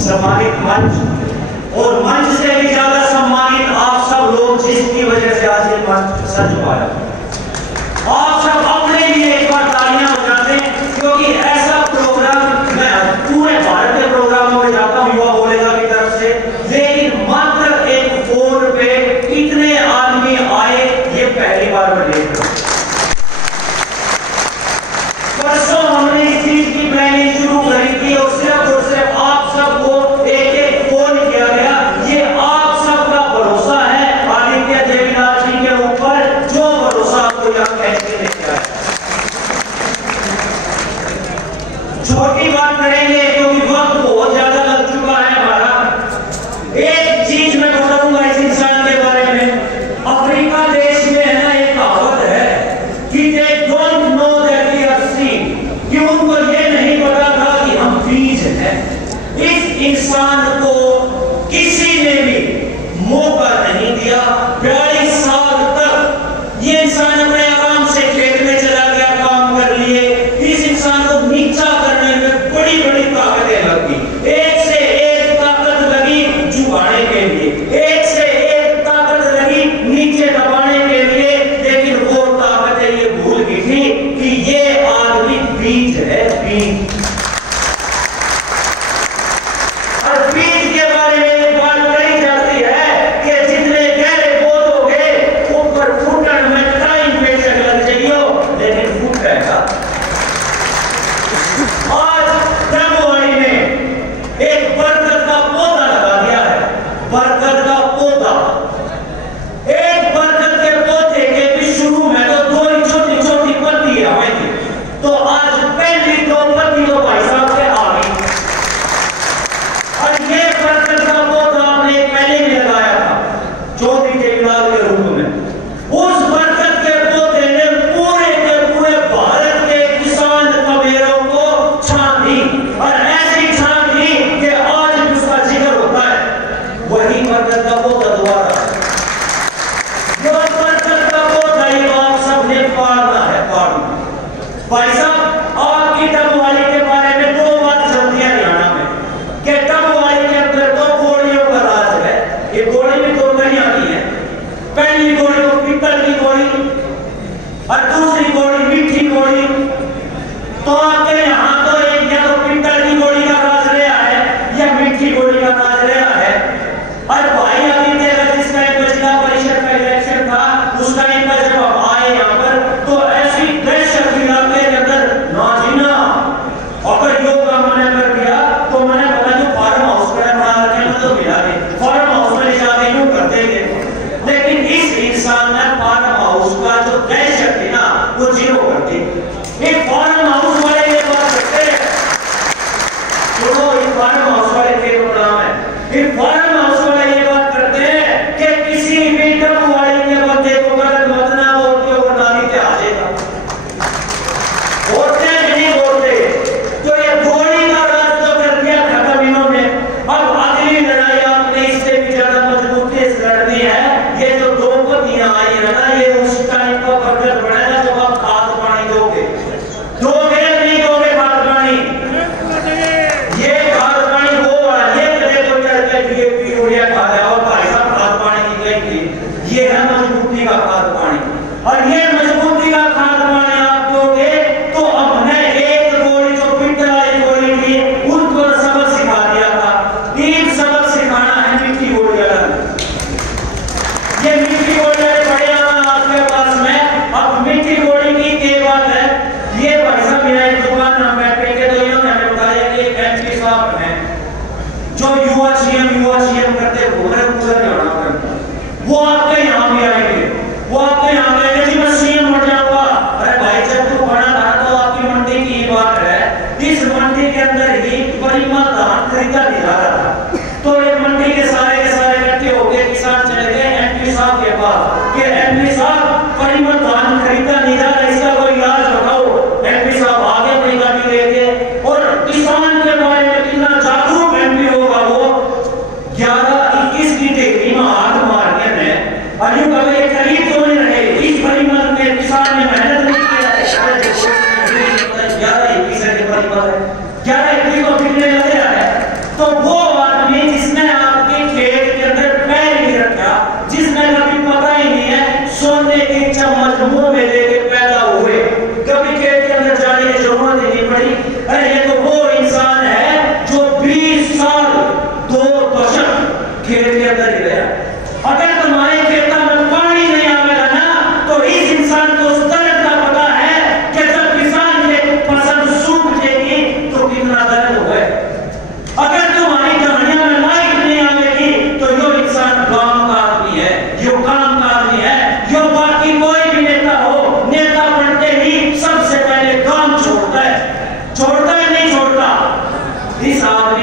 सम्मानित मंच और मंच से भी ज्यादा सम्मानित आप सब लोग जिसकी वजह से आज ये मंच सज पाया। आप सब अपने लिए एक बार तालियां बजाते हैं, क्योंकि ऐसा प्रोग्राम मैं पूरे भारत के प्रोग्रामों में जाता हूं युवा बोलेगा की तरफ से, लेकिन मात्र एक फोन पे इतने आदमी आए ये पहली बार मैं देख रहा हूं। परसों हमने इस चीज की प्लानिंग शुरू करी थी और सिर्फ आप सबको एक एक फोन किया गया। ये आप सबका भरोसा है आदित्य जयलाल जी के ऊपर, जो भरोसा आपको यहाँ कहते लेके आया। छोटी बात करेंगे क्योंकि वक्त बहुत ज्यादा लग चुका है हमारा। एक चीज मैं बताऊंगा इस इंसान के बारे में। अफ्रीका देश में है ना एक कहावत है कि they don't know that we are seed, कि उनको ये नहीं पता था कि हम बीज हैं। इस इंसान को किसी ने भी मौका नहीं दिया। 42 साल तक ये इंसान अपने आराम से खेत में चला गया, काम कर लिए। इस इंसान को नीचा करने में बड़ी बड़ी ताकतें लगी, एक से एक ताकत लगी जुगाड़ने के लिए, एक से एक ताकत लगी नीचे दबाने के लिए, लेकिन वो ताकतें ये भूल गई थी कि ये आदमी बीज है, बीज। और बीज के बारे में एक बात कही जाती है कि जितने गहरे बोलोगे ऊपर फूटन में टाइम बेशक लग जाइयो, लेकिन फूट रहेगा। आज ब्रह्मवाणी में एक बरगद का पौधा लगा दिया है, बरगद का पौधा। एक बरगद के पौधे के भी शुरू में तो दो ही छोटी छोटी पत्तियां हुई थी, तो आज पहली दो पत्ती तो भाई साहब के आ गई। और ये बरगद का पौधा हमने पहले भी लगाया था चौधरी के इलाज के रूप में। उस बरगद के पौधे ने पूरे के पूरे भारत के किसान कबीरों को छान दी, और ऐसी छान दी कि आज भी उसका जिक्र होता है। वही बरगद का पौधा दोबारा, जो बरगद का पौधा ही आप सबने पालना है, पालना। भाई साहब आपकी डबवाली के बारे में दो बात चलती है हरियाणा में कि डबवाली के अंदर तो गोलियों का राज है। ये गोली भी दो तरह की है। पहली गोली तो पीपल की गोली और दूसरी गोली मीठी गोली। तो आपके यहाँ तो एक या तो पीपल की गोली का राज रहा है या मीठी गोली का राज रहा है। और भाई अभी तक जिसका जिला परिषद का इलेक्शन था उसका इनका जब हम आए यहाँ पर तो ऐसी दहशत इलाके के अंदर ना जीना। अगर योग का मैंने कर दिया तो मैंने पता जो फार्म हाउस का बना रखे तो मिला के फार्म हाउस में जाके यूं कर देंगे, लेकिन इस इंसान ने फार्म हाउस का जो दहशत थी ना वो जीरो कर दी। ये फार्म हाउस वाले ये बात करते हैं, सुनो ये फार्म हाउस वाले के नाम है। ये फार्म हाउस वाले ये बात करते हैं कि किसी भी डबवाली के बंदे को गलत मत ना बोलते हो नाली पे आ जाएगा। बोलते नहीं बोलते, तो ये गोली का राज तो कर दिया खत्म इन्होंने। अब अगली लड़ाई आपने इससे भी ज्यादा मजबूती से लड़नी है। ये जो दो पत्तियां आई है ना, ये उस टाइम का बरगद बढ़ेगा जब आप खाद पानी दोगे, दोगे नहीं दोगे खाद पानी। ये खाद पानी वो है, ये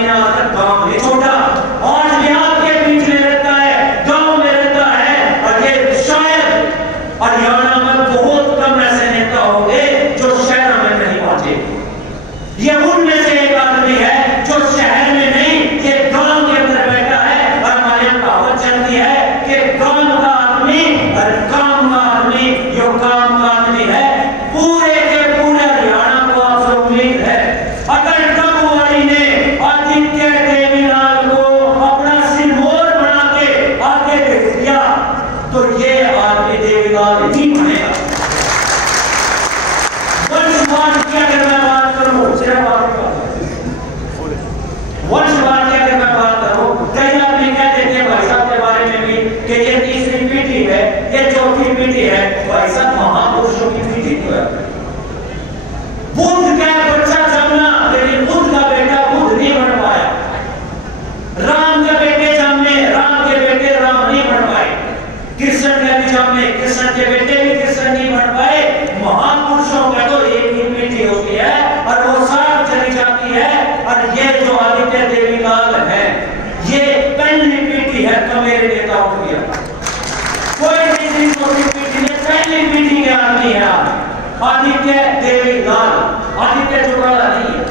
ने आज तक गांव नहीं छोड़ा, आज भी आपके बीच में रहता है, गांव में रहता है। और ये शायद हरियाणा में बहुत कम ऐसे नेता होंगे जो शहर में नहीं पहुंचे। ये उनमें से एक आदमी है जो शहर में नहीं, ये गांव के अंदर बैठा है। और हमारे यहाँ कहावत चलती है कि गांव का आदमी और काम का आदमी, जो काम का आदमी है पूरे के पूरे हरियाणा को आपसे उम्मीद है। अगर डबवाड़ी ने आदित्य देवीलाल को अपना सिरमौर बना के आगे भेज दिया तो ये आदमी देवीलाल ही बनेगा। वंशवाद की अगर मैं बात करूं, सिर्फ वंशवाद की अगर मैं बात करूं, कई आदमी कहते थे भाई साहब के बारे में भी कि ये तीसरी पीढ़ी है, ये चौथी पीढ़ी है। भाई साहब महापुरुषों की पीढ़ी तो है। बुद्ध का बच्चा जन्मा, लेकिन बुद्ध का बेटा बुद्ध नहीं बन पाया। राम के बेटे जन्मे, राम के बेटे राम नहीं बन पाए। कृष्ण के भी जन्मे, कृष्ण के बेटे भी कृष्ण नहीं बन पाए। महापुरुषों का तो एक ही पीढ़ी होती है और वो साथ चली जाती है। और ये जो आदित्य देवीलाल है, ये पहली पीढ़ी है कमेरे नेताओं की। कोई तीसरी चौथी पीढ़ी में पहली पीढ़ी के आदमी है आदित्य देवीलाल। आदित्य चौटाला नहीं है,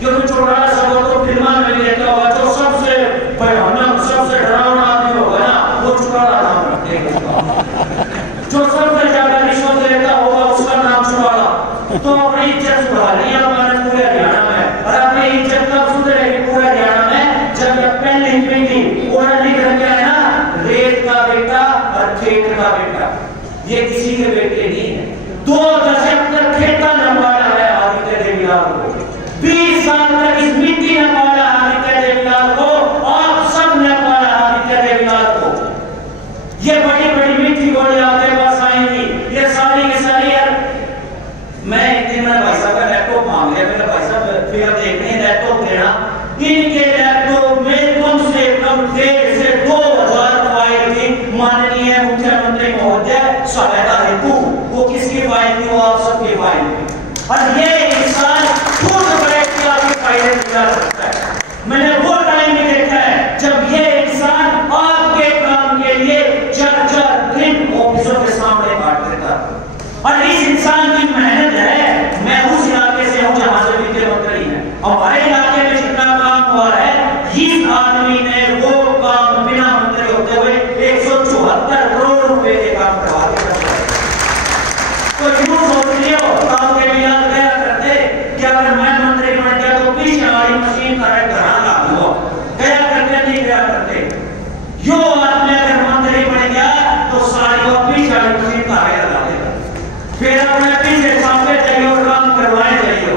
क्योंकि चौटाला सब तो फिल्म में लेता होगा, जो सबसे भयानक सबसे डरावना आदमी होगा ना, वो चौटाला नाम रखेगा। जो सबसे ज्यादा रिश्वत लेता होगा उसका नाम चौटाला। तो अपनी इज्जत सुधार लिया मैंने पूरे हरियाणा में। और अपनी इज्जत कब सुधरेगी पूरे हरियाणा में? जब ये पहली पीढ़ी ओढ़ लिख रखे है ना, रेत का बेटा और खेत का बेटा, ये किसी के बेटे नहीं है। 2 दशक तक खेता न पाला है आदित्य देवीलाल को, 20 साल तक इस मिट्टी ने पाला आदित्य देवीलाल को, आप सब ने पाला आदित्य देवीलाल को। ये बड़ी बड़ी मीठी गोली आपके पास आएंगी, ये सारी की सारी। मैं एक दिन मैंने भाई साहब का लैपटॉप मांग लिया, मैंने भाई साहब फिर देखने लैपटॉप देना। इनके लैपटॉप में कम से कम 1.5 से 2,000 फाइल थी माननीय मुख्यमंत्री महोदय सहायता हेतु। वो किसकी फाइल थी? वो आप सबकी फाइल थी। और ये इंसान खुद बैठ के आपकी फाइलें निकाल सकता है। मैंने वो टाइम भी देखा है जब ये इंसान आपके काम के लिए 4-4 दिन ऑफिसों के सामने काट देता। और इस इंसान की मेहनत है। मैं उस इलाके से हूं जहां से वित्त मंत्री है। हमारे इलाके में जितना काम हुआ है, इस आदमी ने वो काम बिना मंत्री होते हुए 174 करोड़ रुपए के काम करवा दिया। तो यूं सोच लियो, काम के बिना क्या करते कि अगर मैं मंत्री बन गया तो पीछे वाली मशीन का घरा ला दो, क्या करते नहीं क्या करते। यो आदमी अगर मंत्री बन गया तो सारी वो पीछे वाली मशीन का ला देगा, फिर अपने पीछे सामने चाहिए और काम करवाए चाहिए।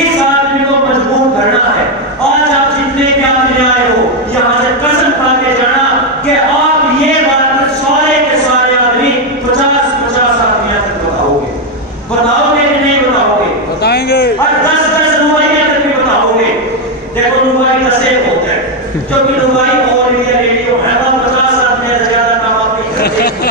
इस आदमी को मजबूर करना है। आज आप जितने भी आदमी आए हो, यहाँ से कसम खा के जाना कि आप ये बात सारे के सारे आदमी 50-50 आदमियों तक बताओगे। बताओगे कि नहीं बताओगे? बताएंगे। और 10-10 नुमाइयां तक भी बताओगे। देखो नुमाई 10 होते हैं, क्योंकि नुमाई और इंडिया रेडियो है, 50 आदमी से ज्यादा काम आप नहीं करते।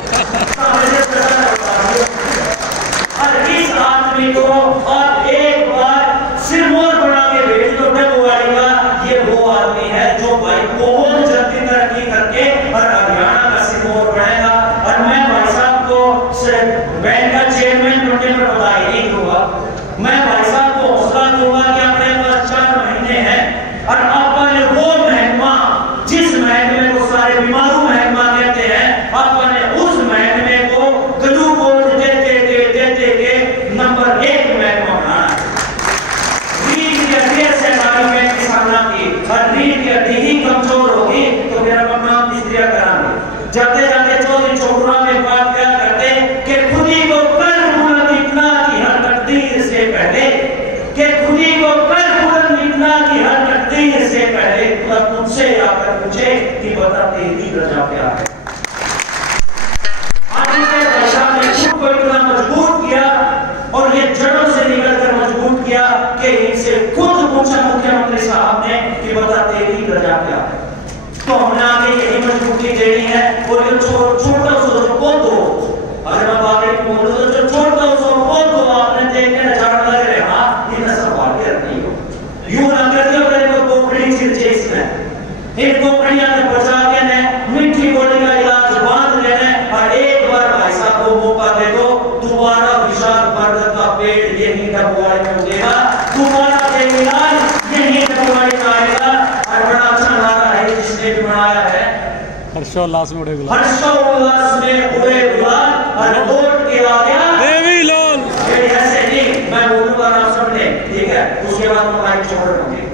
इस आदमी को आप एक बार सिरमौर बना के भेज दो डबवाड़ी का। ये वो आदमी है जो भाई बहुत जल्दी तरक्की करके और हरियाणा का सिरमौर बनेगा। और मैं भाई साहब को बैंक का चेयरमैन बनने पर बधाई नहीं दूंगा, मैं भाई साहब को हौसला दूंगा कि अपने पास 4 महीने हैं और आपने वो महकमा जिस महकमे को सारे बीमारू महकमा कहते हैं, आपने उस महकमे को ग्लूकोज देते नंबर 1 महकमा बनाना है। रीढ़ की हड्डी से हमारी की सामना की और रीढ़ की हड्डी ही कमजोर होगी तो फिर हम अपना तीसरिया कराएंगे। जाते जाते चौधरी चौधरा में बात क्या करते कि खुदी को कर बुलंद इतना कि हर तकदीर से पहले, कि खुदी को कर बुलंद इतना कि हर तकदीर से पहले तब तुमसे आकर पूछे कि बता तेरी रजा क्या है। आदित्य भाषा ने खुद को इतना मजबूत किया और ये जड़ों से निकलकर मजबूत किया कि इनसे खुद पूछा मुख्यमंत्री साहब ने कि बता तेरी रजा क्या है। तो हमने आगे यही मजबूती देनी है। और ये छोटा सा पौधो, अगर मैं आगे बोलूं तो जो छोटा सा पौधो आपने देख के नजारा लग रहा, ये न संभाल के रखनी हो। यूं ना कर दिया को बोकड़ी चिरचे इनको कड़िया ने बचा के ने मीठी गोली का इलाज बांध लेने और एक बार भाई साहब को मौका दे दो, दोबारा विशाल मर्द का पेट यही डबवाड़े में उगेगा, दोबारा ये इलाज यही डबवाड़े में आएगा। और बड़ा अच्छा नारा है जिसने भी बनाया है, हर्षोल्लास में उड़े गुलाल, हर्षोल्लास में उड़े गुलाल और वोट के आ गया देवी लाल। ऐसे नहीं मैं बोलूंगा आप सबने, ठीक है, उसके बाद हम माइक छोड़ दूंगे।